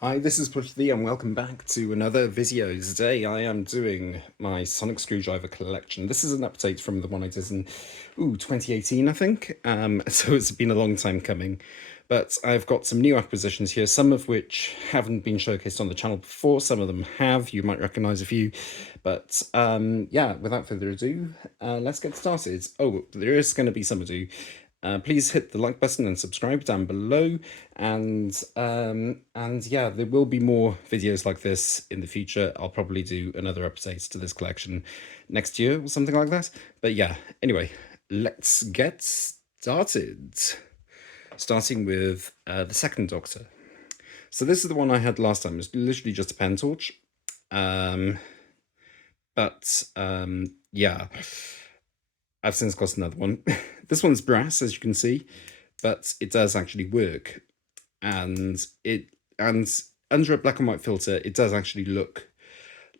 Hi, this is Push and welcome back to another video. Today I am doing my sonic screwdriver collection. This is an update from the one I did in 2018, I think. So it's been a long time coming. But I've got some new acquisitions here, some of which haven't been showcased on the channel before, some of them have. You might recognize a few. But yeah, without further ado, let's get started. Oh, there is going to be some ado. Please hit the like button and subscribe down below, and yeah, there will be more videos like this in the future. I'll probably do another update to this collection next year or something like that. But yeah, anyway, let's get started. Starting with the second Doctor. So this is the one I had last time. It's literally just a pen torch. But yeah, I've since got another one. This one's brass, as you can see, but it does actually work. And under a black and white filter, it does actually look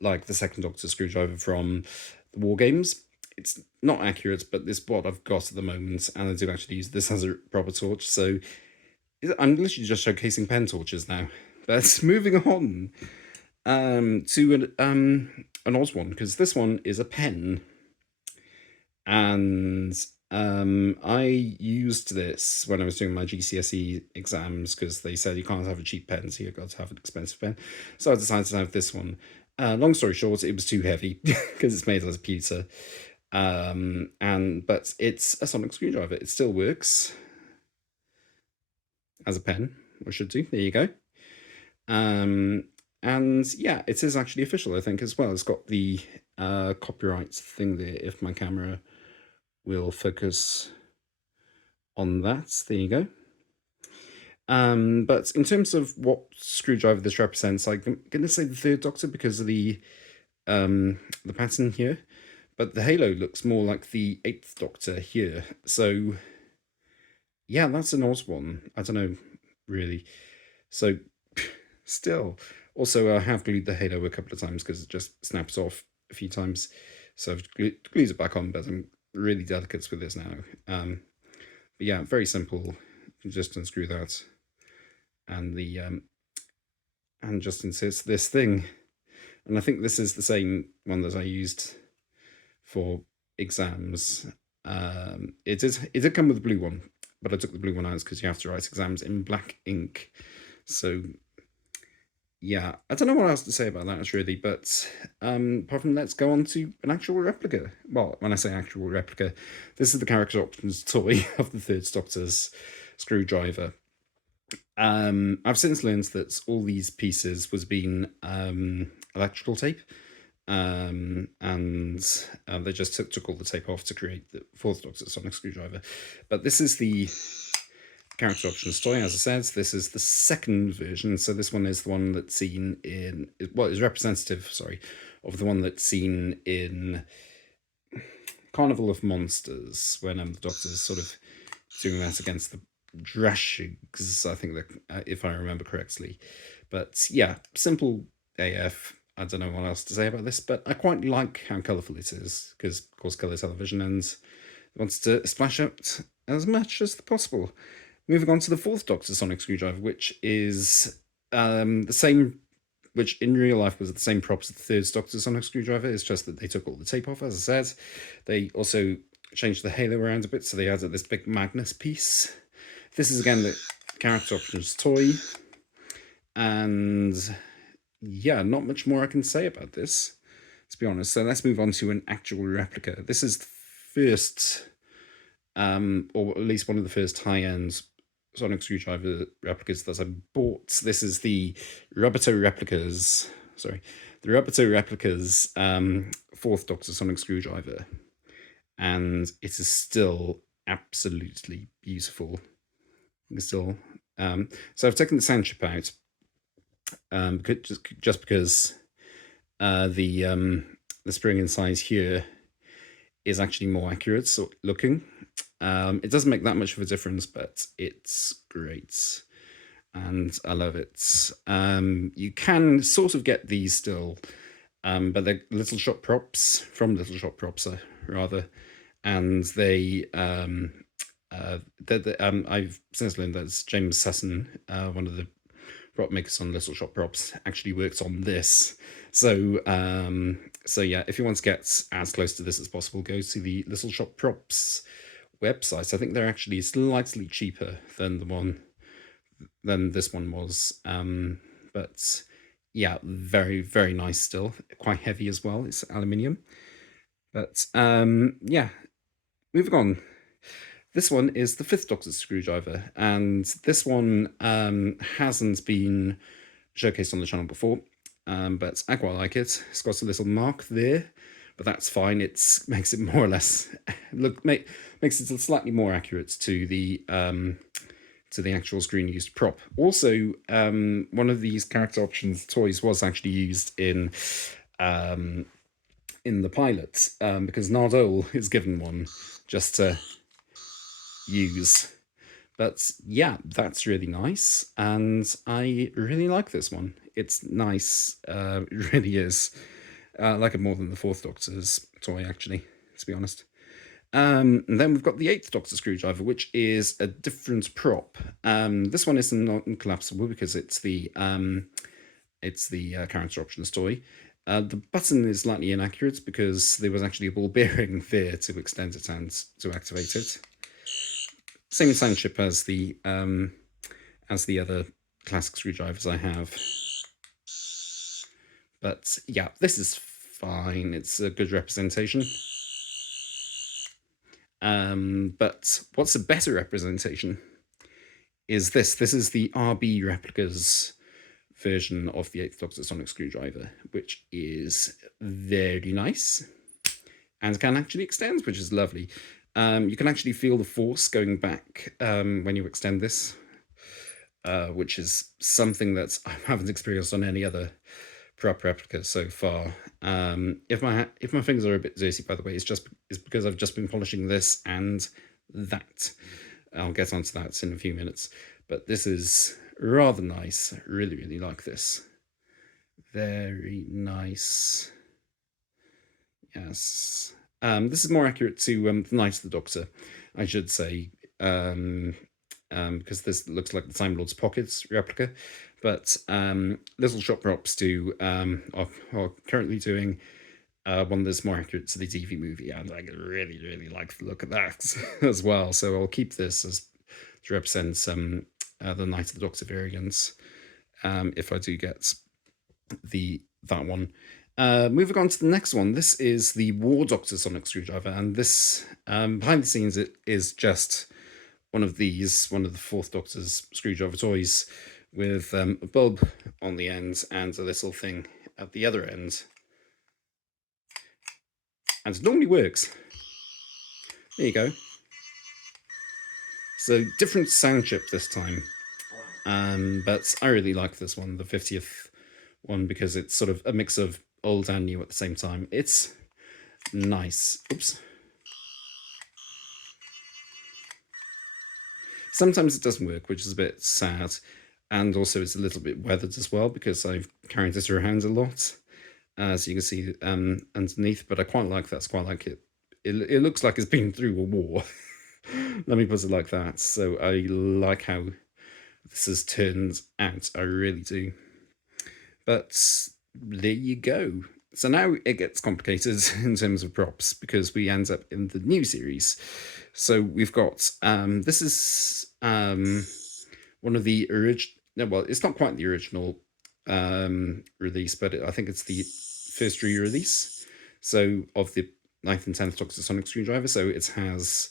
like the second Doctor screwdriver from the War Games. It's not accurate, but this is what I've got at the moment, and I do actually use this as a proper torch, so I'm literally just showcasing pen torches now. But moving on to an Oz one, because this one is a pen. And I used this when I was doing my GCSE exams because they said you can't have a cheap pen, so you've got to have an expensive pen. So I decided to have this one. Long story short, it was too heavy because it's made out of pewter. But it's a sonic screwdriver. It still works as a pen, or should do. There you go. And yeah, it is actually official, I think, as well. It's got the copyright thing there. If my camera will focus on that. There you go. But in terms of what screwdriver this represents, I'm going to say the third Doctor because of the pattern here. But the halo looks more like the eighth Doctor here. So yeah, that's an Oz one. I don't know, really. So still. Also, I have glued the halo a couple of times because it just snaps off a few times. So I've glued it back on, but I'm really delicate with this now. But yeah, very simple. You just unscrew that, and the and just insert this thing. And I think this is the same one that I used for exams. It did come with a blue one, but I took the blue one out because you have to write exams in black ink. So yeah, I don't know what else to say about that really, but apart from let's go on to an actual replica. Well, when I say actual replica, this is the character options toy of the third Doctor's screwdriver. I've since learned that all these pieces was being electrical tape, and they just took all the tape off to create the fourth Doctor sonic screwdriver. But this is the character options toy, as I said. This is the second version, so this one is the one that's seen in, well, is representative, sorry, of the one that's seen in Carnival of Monsters, when the Doctor's sort of doing that against the Drashigs, I think that, if I remember correctly. But yeah, simple AF. I don't know what else to say about this, but I quite like how colourful it is, because of course colour television, and wants to splash out as much as possible. Moving on to the fourth Doctor sonic screwdriver, which is the same, which in real life was the same props as the third Doctor sonic screwdriver. It's just that they took all the tape off, as I said. They also changed the halo around a bit, so they added this big Magnus piece. This is again the character options toy, and yeah, not much more I can say about this, to be honest. So let's move on to an actual replica. This is the first, or at least one of the first high-end sonic screwdriver replicas that I bought. This is the Roboto Replicas, sorry, the Roboto Replicas fourth Doctor sonic screwdriver, and it is still absolutely beautiful. Still, so I've taken the sound chip out, just because the spring inside here is actually more accurate looking. It doesn't make that much of a difference, but it's great, and I love it. You can sort of get these still, but they're Little Shop props, from Little Shop props, rather, and they I've since learned that's James Sesson, one of the prop makers on Little Shop Props actually works on this. So so yeah, if you want to get as close to this as possible, go to the Little Shop Props website. I think they're actually slightly cheaper than this one was. But yeah, very, very nice still. Quite heavy as well. It's aluminium. But yeah, moving on. This one is the Fifth Doctor's screwdriver, and this one hasn't been showcased on the channel before, but I quite like it. It's got a little mark there, but that's fine. It makes it more or less makes it slightly more accurate to the actual screen used prop. Also, one of these character options toys was actually used in the pilot, because Nardole is given one just to use. But yeah, that's really nice, and I really like this one. It's nice, it really is. I like it more than the Fourth Doctor's toy, actually, to be honest. And then we've got the Eighth Doctor screwdriver, which is a different prop. This one is not collapsible because it's the character options toy. The button is slightly inaccurate because there was actually a ball bearing there to extend it and to activate it. Same sound chip as the other classic screwdrivers I have. But yeah, this is fine. It's a good representation. But what's a better representation is this. This is the RB Replicas version of the Eighth Doctor Sonic Screwdriver, which is very nice and can actually extend, which is lovely. You can actually feel the force going back when you extend this, which is something that I haven't experienced on any other prop replica so far. If my fingers are a bit dirty, by the way, it's because I've just been polishing this and that. I'll get onto that in a few minutes. But this is rather nice. I really, really like this. Very nice. Yes. This is more accurate to the Night of the Doctor, I should say, because this looks like the Time Lord's Pockets replica. But Little Shop Props are currently doing one that's more accurate to the TV movie, and I really, really like the look of that as well. So I'll keep this to represent the Night of the Doctor variants if I do get that one. Moving on to the next one, this is the War Doctor Sonic Screwdriver, and this behind the scenes it is just one of the Fourth Doctor's screwdriver toys with a bulb on the end and a little thing at the other end. And it normally works. There you go. So different sound chip this time. But I really like this one, the 50th one, because it's sort of a mix of old and new at the same time. It's nice. Oops. Sometimes it doesn't work, which is a bit sad. And also it's a little bit weathered as well, because I've carried this around a lot, as you can see underneath. But I quite like that. It's quite like it. It looks like it's been through a war. Let me put it like that. So I like how this has turned out. I really do. But there you go. So now it gets complicated in terms of props because we end up in the new series. So we've got this is one of the original. Well, it's not quite the original release, but I think it's the first re-release. So of the 9th and 10th Doctor Sonic Screwdriver. So it has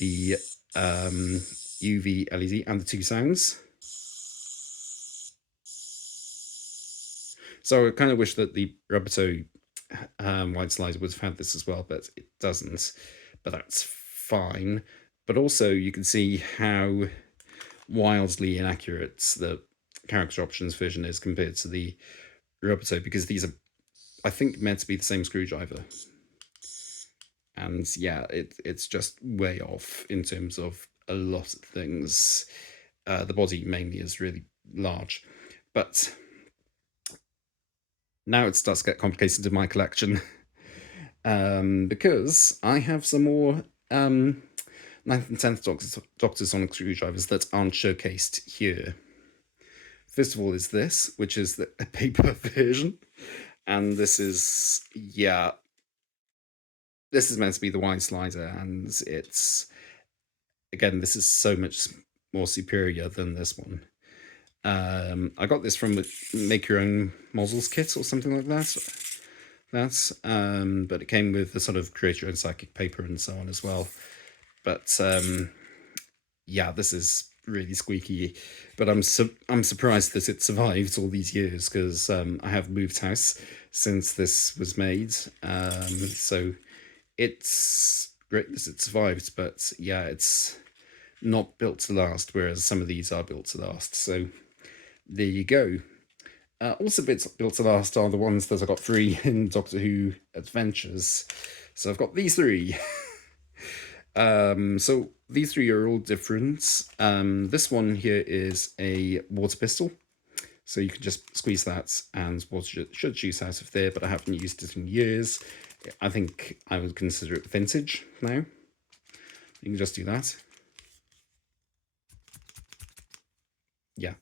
the UV LED and the two sounds. So I kind of wish that the Roboto wide slider would have had this as well, but it doesn't. But that's fine. But also you can see how wildly inaccurate the character options version is compared to the Roboto, because these are, I think, meant to be the same screwdriver. And yeah, it's just way off in terms of a lot of things. The body mainly is really large. But now it starts to get complicated in my collection because I have some more 9th and 10th Doctor Sonic screwdrivers that aren't showcased here. First of all is this, which is a paper version. And this is, yeah, this is meant to be the wide slider, and it's, again, this is so much more superior than this one. I got this from the Make Your Own Models kit or something like that. But it came with the sort of create your own psychic paper and so on as well. But yeah, this is really squeaky. But I'm surprised that it survived all these years, because I have moved house since this was made. So it's great that it survived, but yeah, it's not built to last, whereas some of these are built to last. So there you go. Also built to last are the ones that I got free in Doctor Who Adventures. So I've got these three. So these three are all different. This one here is a water pistol. So you can just squeeze that and water should juice out of there, but I haven't used it in years. I think I would consider it vintage now. You can just do that. Yeah.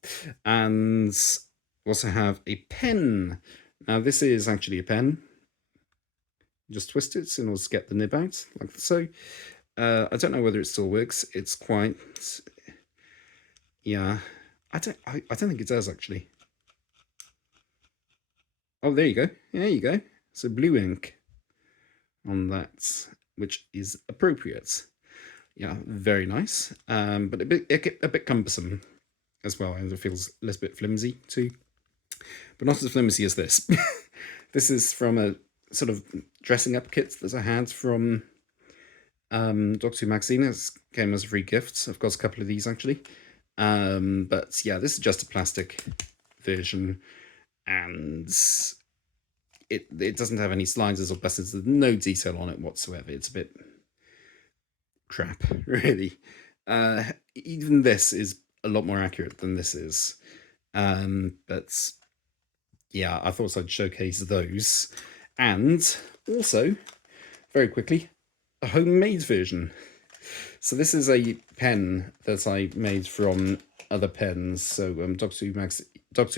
And we also have a pen. Now this is actually a pen. Just twist it in order to get the nib out, like so. I don't know whether it still works. It's quite, yeah. I don't think it does actually. Oh, there you go. There you go. So blue ink on that, which is appropriate. Yeah, very nice. But a bit cumbersome as well, and it feels a little bit flimsy too. But not as flimsy as this. This is from a sort of dressing up kit that I had from Doctor Who magazine. It came as a free gift. I've got a couple of these actually. But yeah, this is just a plastic version, and it doesn't have any sliders or buttons. There's no detail on it whatsoever. It's a bit crap, really. Even this is a lot more accurate than this is. But yeah, I thought I'd showcase those. And also, very quickly, a homemade version. So this is a pen that I made from other pens. So Doctor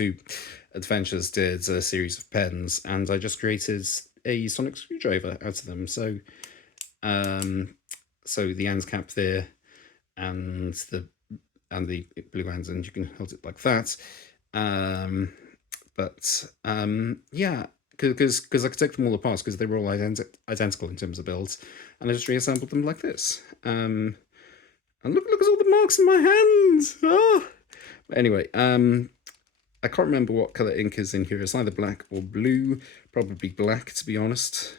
Who Adventures did a series of pens, and I just created a sonic screwdriver out of them. So so the ends cap there, and the blue ends, and you can hold it like that. Yeah, because I could take them all apart because they were all identical in terms of builds, and I just reassembled them like this. And look at all the marks in my hands. Ah. But anyway, I can't remember what color ink is in here. It's either black or blue. Probably black, to be honest.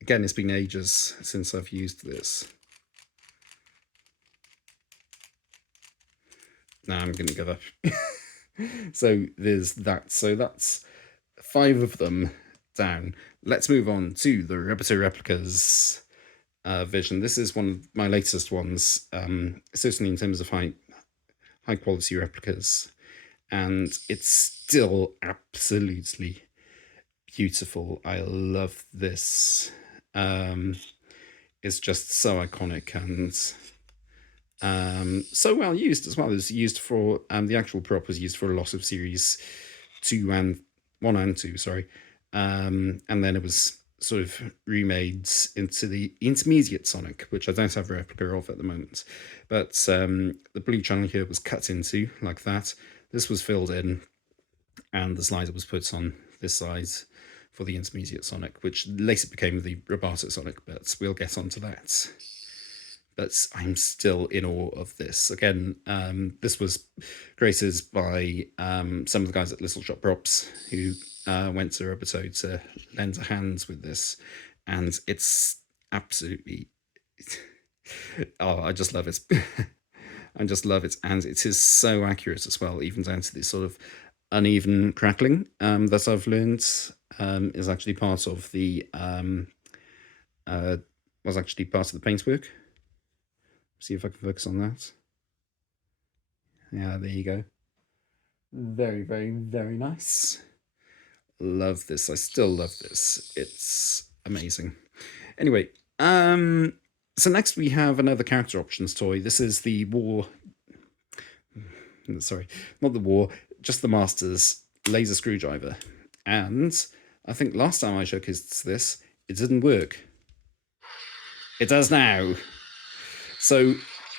Again, it's been ages since I've used this. Now I'm going to give up. So there's that. So that's 5 of them down. Let's move on to the Rabbito replicas vision. This is one of my latest ones, certainly in terms of high quality replicas, and it's still absolutely beautiful. I love this. It's just so iconic and so well used as well. It was used for the actual prop was used for a lot of series 1 and 2, sorry, and then it was sort of remade into the intermediate Sonic, which I don't have a replica of at the moment. But the blue channel here was cut into like that. This was filled in, and the slider was put on this side for the intermediate Sonic, which later became the Roboto Sonic, but we'll get onto that. But I'm still in awe of this. Again, this was created by some of the guys at Little Shop Props who went to Roboto to lend a hand with this, and it's absolutely oh, I just love it. I just love it, and it is so accurate as well, even down to this sort of uneven crackling that I've learned is actually part of the was actually part of the paintwork. See if I can focus on that. Yeah, there you go. Very, very, very nice. Love this. I still love this. It's amazing. Anyway, so next we have another character options toy. This is the War sorry, not the War, just the Masters laser screwdriver. And I think last time I showcased this, it didn't work. It does now. So,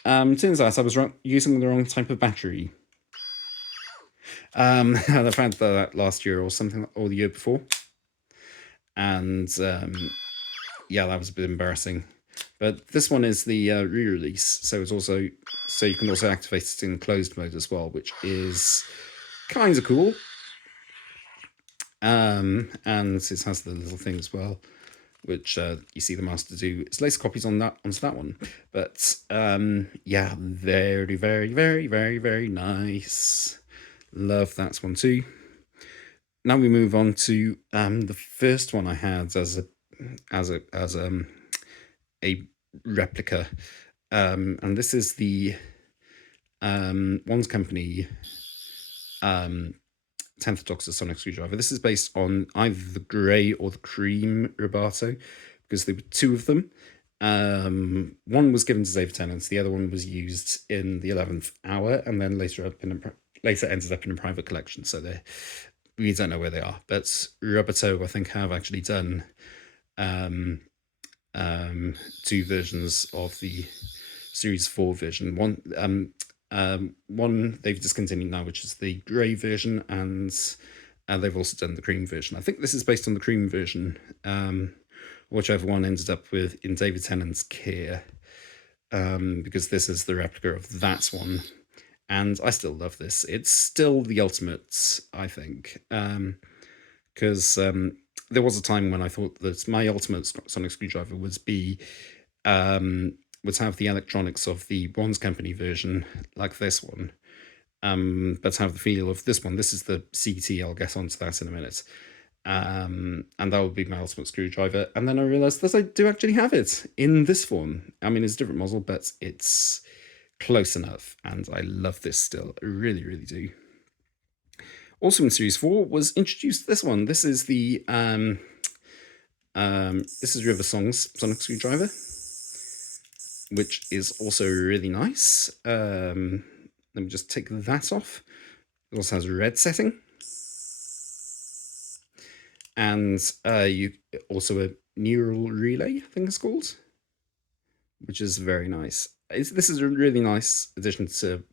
turns out I was using the wrong type of battery. And I found that last year or something, or the year before. And yeah, that was a bit embarrassing. But this one is the re-release, so it's also you can also activate it in closed mode as well, which is kind of cool. And it has the little thing as well, which you see the master do. It's laser copies on that onto that one, but yeah, very, very, very, very, very nice. Love that one too. Now we move on to the first one I had as a replica, and this is the Wands Company 10th Doctor Sonic Screwdriver. This is based on either the grey or the cream Roboto, because there were two of them. One was given to Xavier Tennant, the other one was used in the 11th hour, and then later ended up in a private collection. So we don't know where they are. But Roboto, I think, have actually done two versions of the Series 4 version. One they've discontinued now, which is the grey version, and they've also done the cream version. I think this is based on the cream version, whichever one ended up with in David Tennant's care, because this is the replica of that one. And I still love this. It's still the ultimate, I think, because there was a time when I thought that my ultimate sonic screwdriver would have the electronics of the Wands Company version, like this one, but have the feel of this one. This is the CT. I'll get onto that in a minute. And that would be my ultimate screwdriver. And then I realized that I do actually have it in this form. I mean, it's a different muzzle, but it's close enough, and I love this still. I really, really do. Also in Series 4 was introduced this one. This is the this is River Song's sonic screwdriver, which is also really nice. Let me just take that off. It also has a red setting. And you also a neural relay, I think it's called, which is very nice. This is a really nice addition to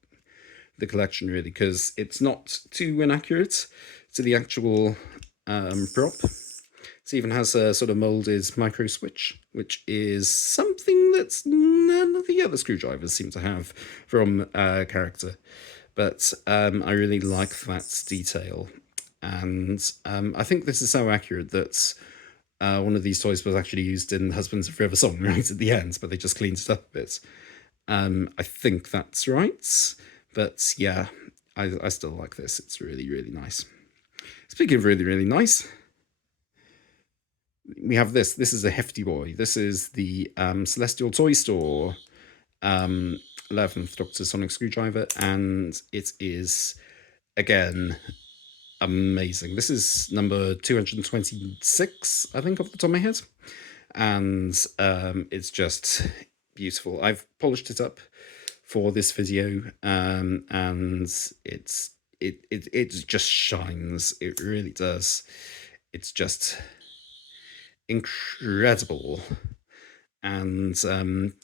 the collection, really, because it's not too inaccurate to the actual prop. It even has a sort of molded micro switch, which is something that none of the other screwdrivers seem to have from character. But I really like that detail. And I think this is so accurate that one of these toys was actually used in Husbands of Forever Song right at the end, but they just cleaned it up a bit. I think that's right. But yeah, I still like this. It's really, really nice. Speaking of really, really nice, we have this. This is a hefty boy. This is the Celestial Toy Store 11th Doctor Sonic Screwdriver, and it is, again, amazing. This is number 226, I think, off the top of my head, and it's just beautiful. I've polished it up for this video, and it just shines. It really does. It's just incredible, and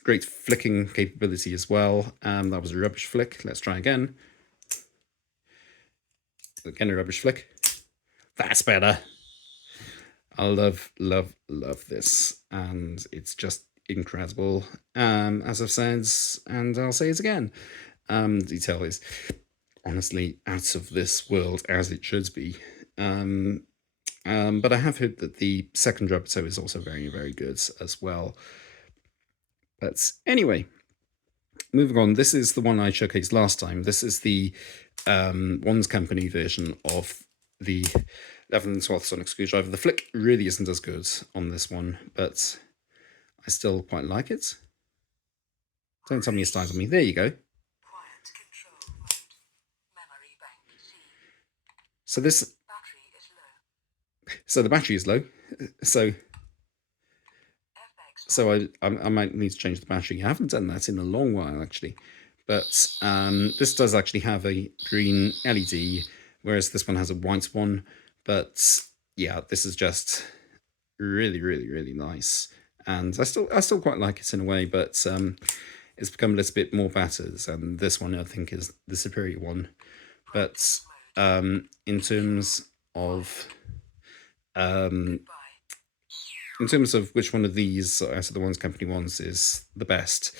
great flicking capability as well. That was a rubbish flick. Let's try again. Again, a rubbish flick. That's better. I love, love, love this, and it's just incredible. As I've said, and I'll say it again, detail is honestly out of this world, as it should be. But I have heard that the second Roboto is also very, very good as well. But anyway, moving on, this is the one I showcased last time. This is the Wands Company version of the 11th and 12th Sonic Screwdriver. The flick really isn't as good on this one, but I still quite like it. Don't tell me your style's on me. There you go. So this... So the battery is low. So I might need to change the battery. I haven't done that in a long while, actually. But this does actually have a green LED, whereas this one has a white one. But yeah, this is just really, really, really nice. And I still quite like it in a way, but it's become a little bit more battered, and this one I think is the superior one. But in terms of um, which one of these out of the ones company ones is the best,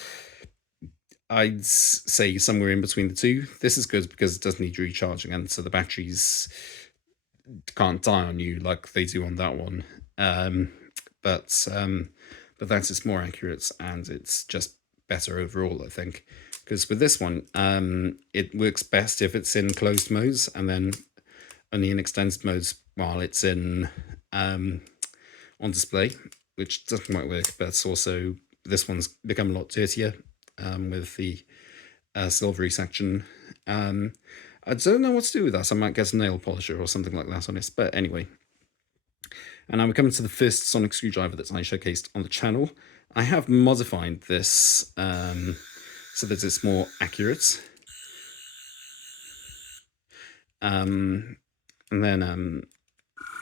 I'd say somewhere in between the two. This is good because it doesn't need recharging, and so the batteries can't die on you like they do on that one. Um, but that is more accurate, and it's just better overall, I think. Because with this one, it works best if it's in closed modes, and then only in extended modes while it's in on display, which doesn't quite work. But it's also, this one's become a lot dirtier with the silvery section. I don't know what to do with that. I might get a nail polisher or something like that on it. But anyway. And now we're coming to the first sonic screwdriver that I showcased on the channel. I have modified this so that it's more accurate. And then,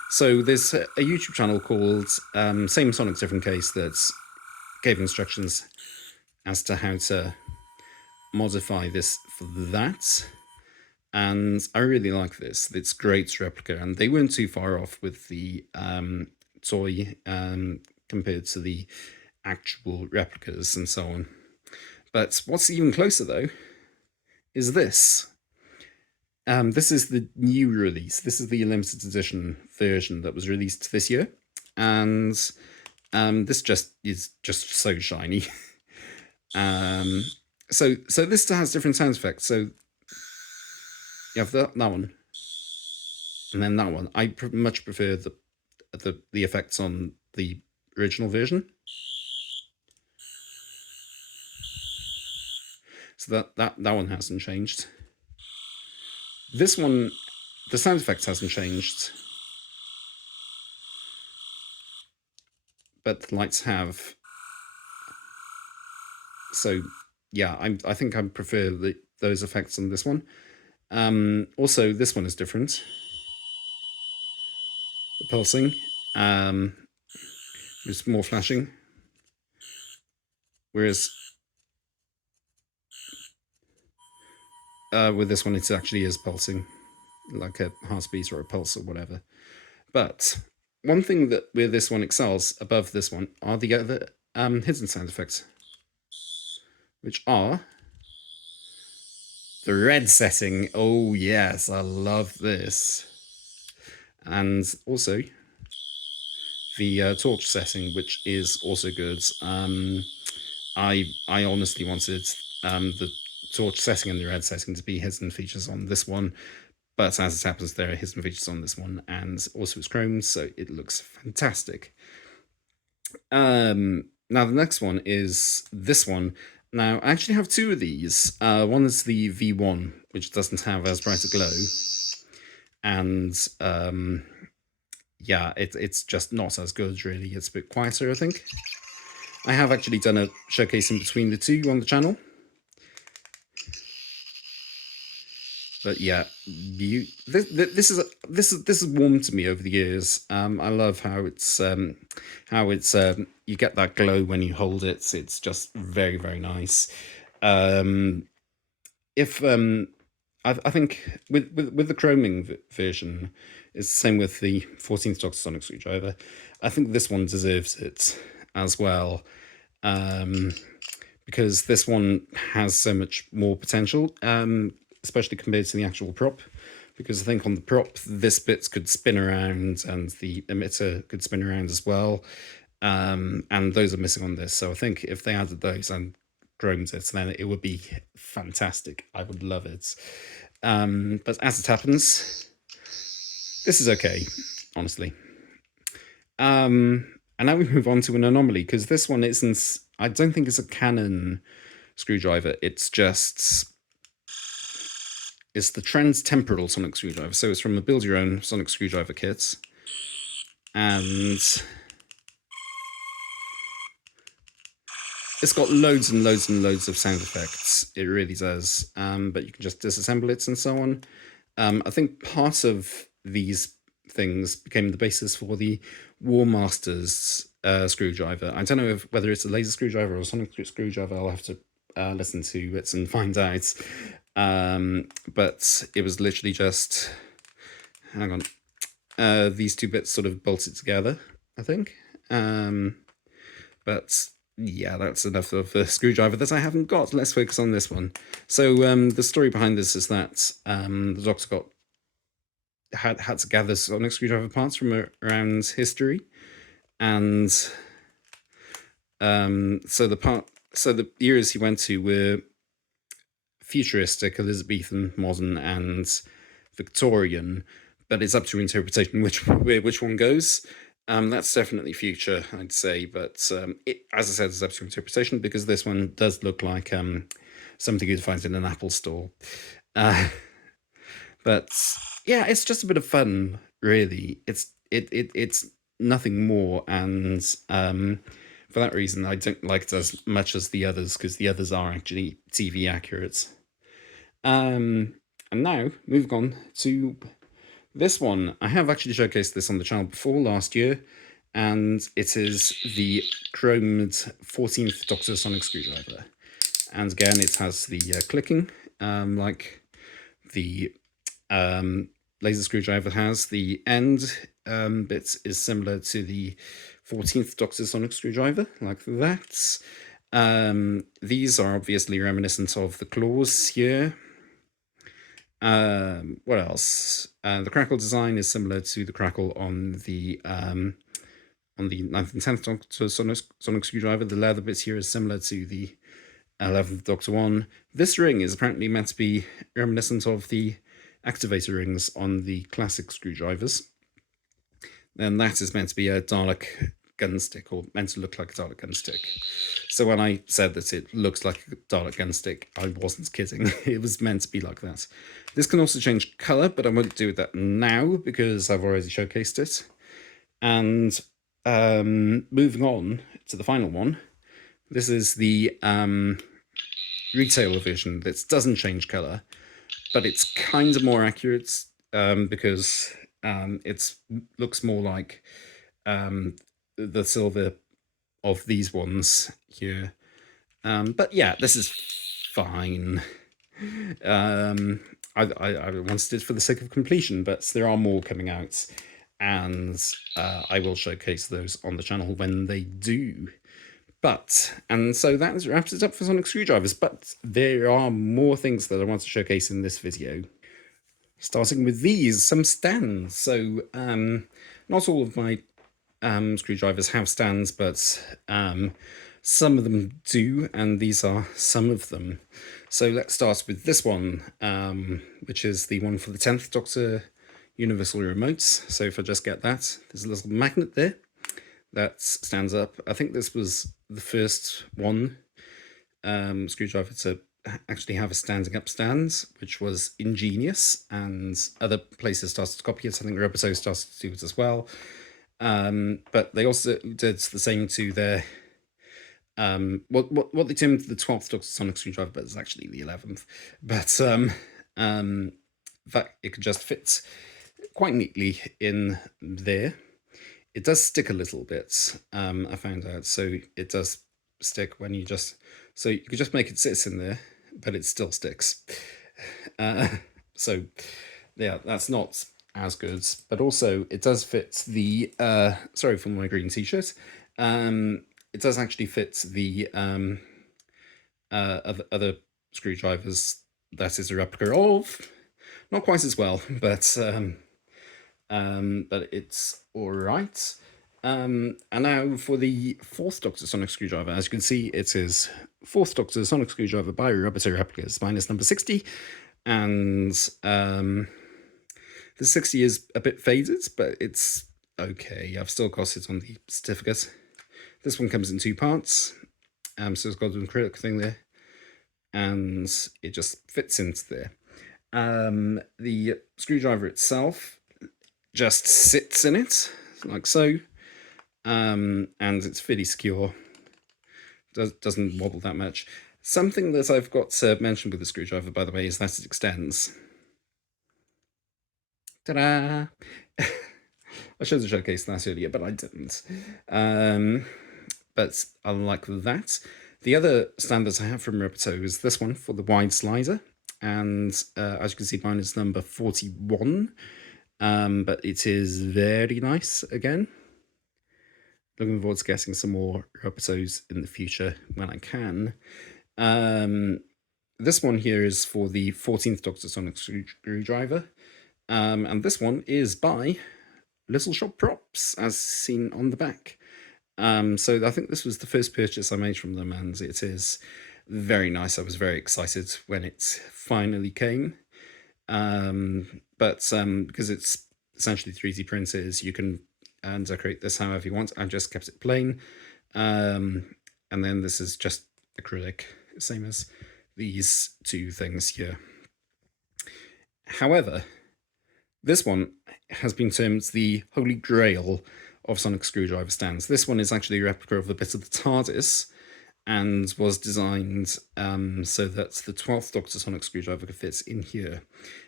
so there's a YouTube channel called Same Sonic Different Case that gave instructions as to how to modify this for that. And I really like this. It's great replica, and they weren't too far off with the toy compared to the actual replicas and so on. But what's even closer, though, is this. This is the new release. This is the limited edition version that was released this year, and this just is just so shiny. So this has different sound effects. So you have that one, and then that one. I much prefer the effects on the original version. So that one hasn't changed. This one, the sound effects hasn't changed, but the lights have. So yeah, I think I prefer those effects on this one. Also, this one is different. The pulsing, is more flashing, whereas with this one it actually is pulsing, like a heartbeat or a pulse or whatever. But one thing that where this one excels above this one are the other hidden sound effects, which are the red setting. Oh yes, I love this. And also the torch setting, which is also good. I honestly wanted the torch setting and the red setting to be hidden features on this one, but as it happens, there are hidden features on this one, and also it's chrome, so it looks fantastic. Now the next one is this one. Now I actually have two of these. One is the V1, which doesn't have as bright a glow, and yeah, it's just not as good really. It's a bit quieter, I think. I have actually done a showcase in between the two on the channel. But yeah, this is warm to me over the years. I love how it's you get that glow when you hold it. It's just very, very nice. If I think with the chroming version, it's the same with the 14th Doctor Sonic Screwdriver. I think this one deserves it as well. Because this one has so much more potential, especially compared to the actual prop. Because I think on the prop, this bit could spin around and the emitter could spin around as well. And those are missing on this. So I think if they added those and chromed it, then it would be fantastic. I would love it. But as it happens, this is okay, honestly. And now we move on to an anomaly, because this one isn't, I don't think it's a Canon screwdriver. It's just, it's the Trans-Temporal sonic screwdriver. So it's from a build your own sonic screwdriver kit. And it's got loads and loads and loads of sound effects. It really does. But you can just disassemble it and so on. I think part of these things became the basis for the War Master's screwdriver. I don't know whether it's a laser screwdriver or a sonic screwdriver. I'll have to listen to it and find out. But it was literally just, hang on, these two bits sort of bolted together, I think. But yeah, that's enough of a screwdriver that I haven't got. Let's focus on this one. So the story behind this is that the Doctor had to gather sonic screwdriver parts from around history, and so the eras he went to were futuristic, Elizabethan, modern, and Victorian. But it's up to interpretation which one goes. That's definitely future, I'd say, but it, as I said, it's up to interpretation because this one does look like something you'd find in an Apple store. But yeah, it's just a bit of fun, really. It's nothing more, and for that reason, I don't like it as much as the others because the others are actually TV accurate. And now moving on to this one. I have actually showcased this on the channel before last year, and it is the chromed 14th Doctor sonic screwdriver. And again, it has the clicking, like the laser screwdriver has. The end bit is similar to the 14th Doctor sonic screwdriver, like that. These are obviously reminiscent of the claws here. What else? The crackle design is similar to the crackle on the 9th and 10th Doctor sonic screwdriver. The leather bits here is similar to the 11th Doctor one. This ring is apparently meant to be reminiscent of the activator rings on the classic screwdrivers. Then that is meant to be a Dalek gunstick, or meant to look like a Dalek gunstick. So when I said that it looks like a Dalek gunstick, I wasn't kidding. It was meant to be like that. This can also change colour, but I won't do that now because I've already showcased it. And moving on to the final one, this is the retailer version that doesn't change colour, but it's kind of more accurate because it looks more like the silver of these ones here. But yeah, this is fine. I wanted it for the sake of completion, but there are more coming out, and I will showcase those on the channel when they do. And so that wraps it up for sonic screwdrivers, but there are more things that I want to showcase in this video. Starting with these, some stands. So not all of my screwdrivers have stands, but some of them do, and these are some of them. So let's start with this one, which is the one for the 10th Doctor Universal Remotes. So if I just get that, there's a little magnet there that stands up. I think this was the first one screwdriver to actually have a standing up stand, which was ingenious, and other places started to copy it. I think Roboto started to do it as well. But they also did the same to their what they termed the 12th Doctor sonic screwdriver, but it's actually the 11th. But that it could just fit quite neatly in there. It does stick a little bit, I found out. So it does stick when you just, so you could just make it sit in there, but it still sticks. So yeah, that's not as good. But also it does fit the, sorry for my green t-shirt. It does actually fit the other screwdrivers that is a replica of. Not quite as well, but it's all right. And now for the 4th Doctor sonic screwdriver. As you can see, it is 4th Doctor sonic screwdriver by Roboto Replicas minus number 60. And the 60 is a bit faded, but it's okay. I've still got it on the certificate. This one comes in 2 parts. So it's got an acrylic thing there. And it just fits into there. The screwdriver itself just sits in it, like so. And it's fairly secure Doesn't wobble that much. Something that I've got to mention with the screwdriver, by the way, is that it extends. Ta-da! I should have showcased that earlier, but I didn't. But unlike that, the other standards I have from Repeto is this one for the wide slider, and as you can see, mine is number 41. But it is very nice again. Looking forward to getting some more Repetos in the future when I can. This one here is for the 14th Doctor Sonic Screwdriver. And this one is by Little Shop Props, as seen on the back. So I think this was the first purchase I made from them, and it is very nice. I was very excited when it finally came. But because it's essentially 3D printers, you can decorate this however you want. I've just kept it plain. And then this is just acrylic, same as these two things here. However, this one has been termed the holy grail of sonic screwdriver stands. This one is actually a replica of the bit of the TARDIS, and was designed so that the 12th Doctor sonic screwdriver could fit in here.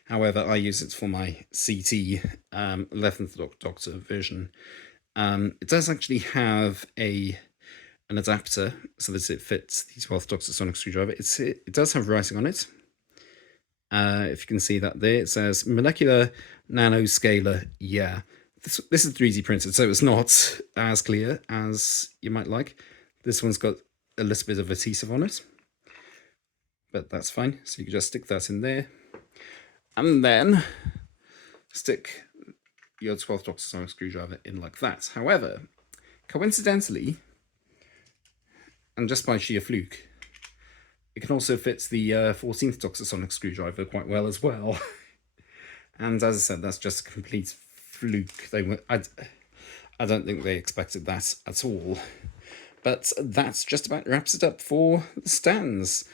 However, I use it for my CT 11th Doctor version. It does actually have an adapter so that it fits the 12th Doctor sonic screwdriver. It does have writing on it. If you can see that there, it says molecular nanoscaler. Yeah, this is 3D printed, so it's not as clear as you might like. This one's got a little bit of adhesive on it, but that's fine. So you can just stick that in there, and then stick your 12th Doctor sonic screwdriver in like that. However, coincidentally, and just by sheer fluke, it can also fit the 14th Doctor sonic screwdriver quite well as well. And as I said, that's just a complete fluke. I don't think they expected that at all. But that's just about wraps it up for the stands.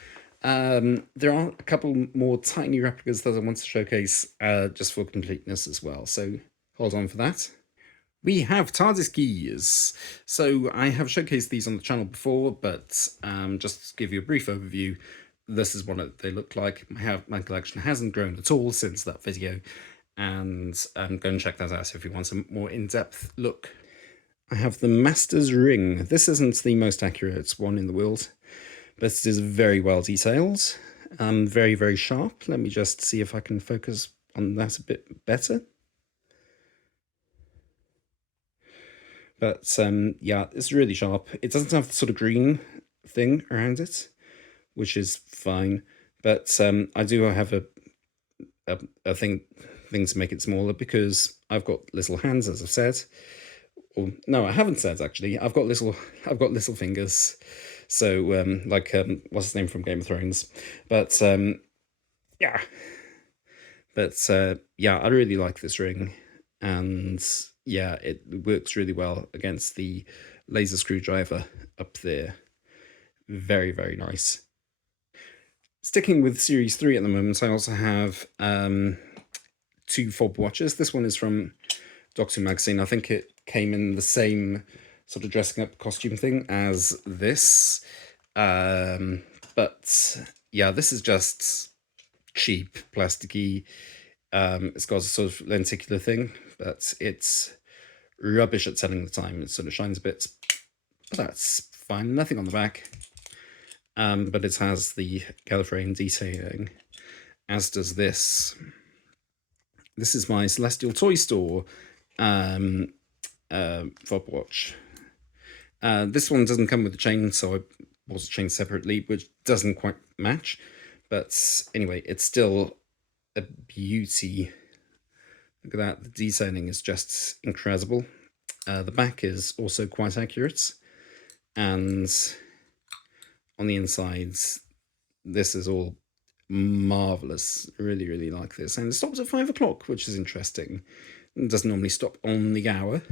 There are a couple more tiny replicas that I want to showcase just for completeness as well, so hold on for that. We have TARDIS Keys. So I have showcased these on the channel before, but just to give you a brief overview, this is what they look like. My collection hasn't grown at all since that video, and go and check that out if you want a more in-depth look. I have the Master's Ring. This isn't the most accurate one in the world, but it is very well detailed, very, very sharp. Let me just see if I can focus on that a bit better. But yeah, it's really sharp. It doesn't have the sort of green thing around it, which is fine. But I do have a thing to make it smaller because I've got little hands, as I've said. Or no, I haven't said actually. I've got little fingers. So like what's his name from Game of Thrones? But yeah. But yeah, I really like this ring, and yeah, it works really well against the laser screwdriver up there. Very, very nice. Sticking with Series 3 at the moment, I also have two Fob Watches. This one is from Doctor Who magazine. I think it came in the same sort of dressing up costume thing as this. But yeah, this is just cheap, plasticky. It's got a sort of lenticular thing, but it's rubbish at telling the time. It sort of shines a bit, but that's fine. Nothing on the back. But it has the Gallifreyan detailing, as does this. This is my Celestial Toy Store Fob Watch. This one doesn't come with a chain, so I bought a chain separately, which doesn't quite match. But anyway, it's still a beauty. Look at that, the detailing is just incredible. The back is also quite accurate, and on the insides, this is all marvelous. Really, really like this. And it stops at 5 o'clock, which is interesting. It doesn't normally stop on the hour,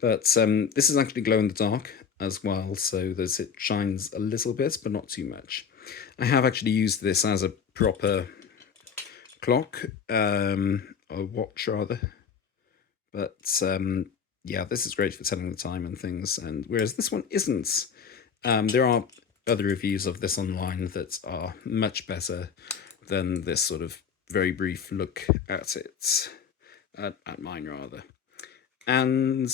but this is actually glow in the dark as well, so that it shines a little bit, but not too much. I have actually used this as a proper clock, or watch rather, but yeah, this is great for telling the time and things, and whereas this one isn't. There are other reviews of this online that are much better than this sort of very brief look at it, at mine rather. And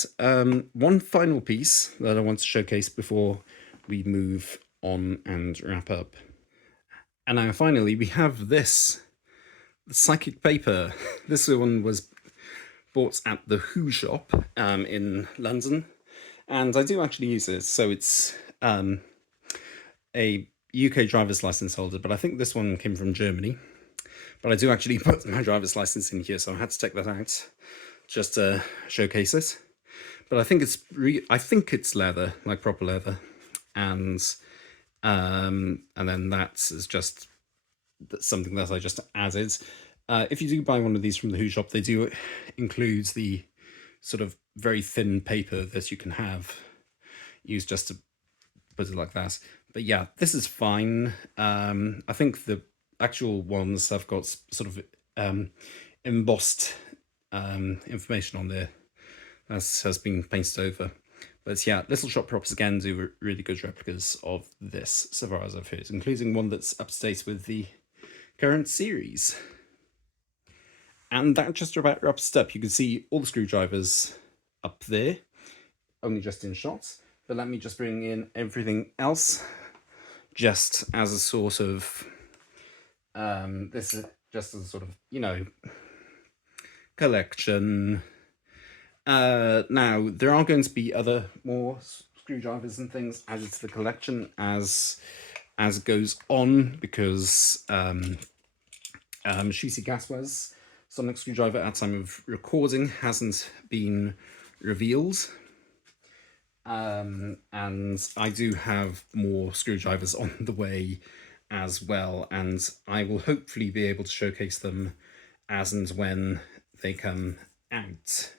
one final piece that I want to showcase before we move on and wrap up. And now finally, we have this, the psychic paper. This one was bought at the Who shop in London, and I do actually use it. So it's a UK driver's license holder, but I think this one came from Germany. But I do actually put my driver's license in here, so I had to take that out just to showcase it. But I think it's leather, like proper leather, and then that is just something that I just added. If you do buy one of these from the Who shop, they do include the sort of very thin paper that you can have used just to put it like that. But yeah, this is fine. I think the actual ones have got sort of embossed information on there as has been painted over. But yeah, Little Shop Props again do really good replicas of this, so far as I've heard, including one that's up to date with the current series. And that just about wraps it up. You can see all the screwdrivers up there, only just in shots. But let me just bring in everything else, just as a sort of, this is just as a sort of, collection. Now, there are going to be more screwdrivers and things added to the collection as it goes on, because Shusi Gaswa's sonic screwdriver at time of recording hasn't been revealed. And I do have more screwdrivers on the way as well, and I will hopefully be able to showcase them as and when they come out.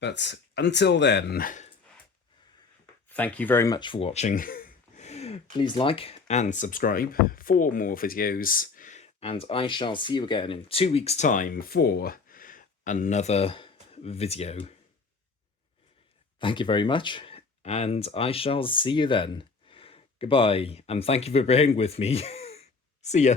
But until then, thank you very much for watching. Please like and subscribe for more videos, and I shall see you again in 2 weeks' time for another video. Thank you very much, and I shall see you then. Goodbye, and thank you for bearing with me. See ya.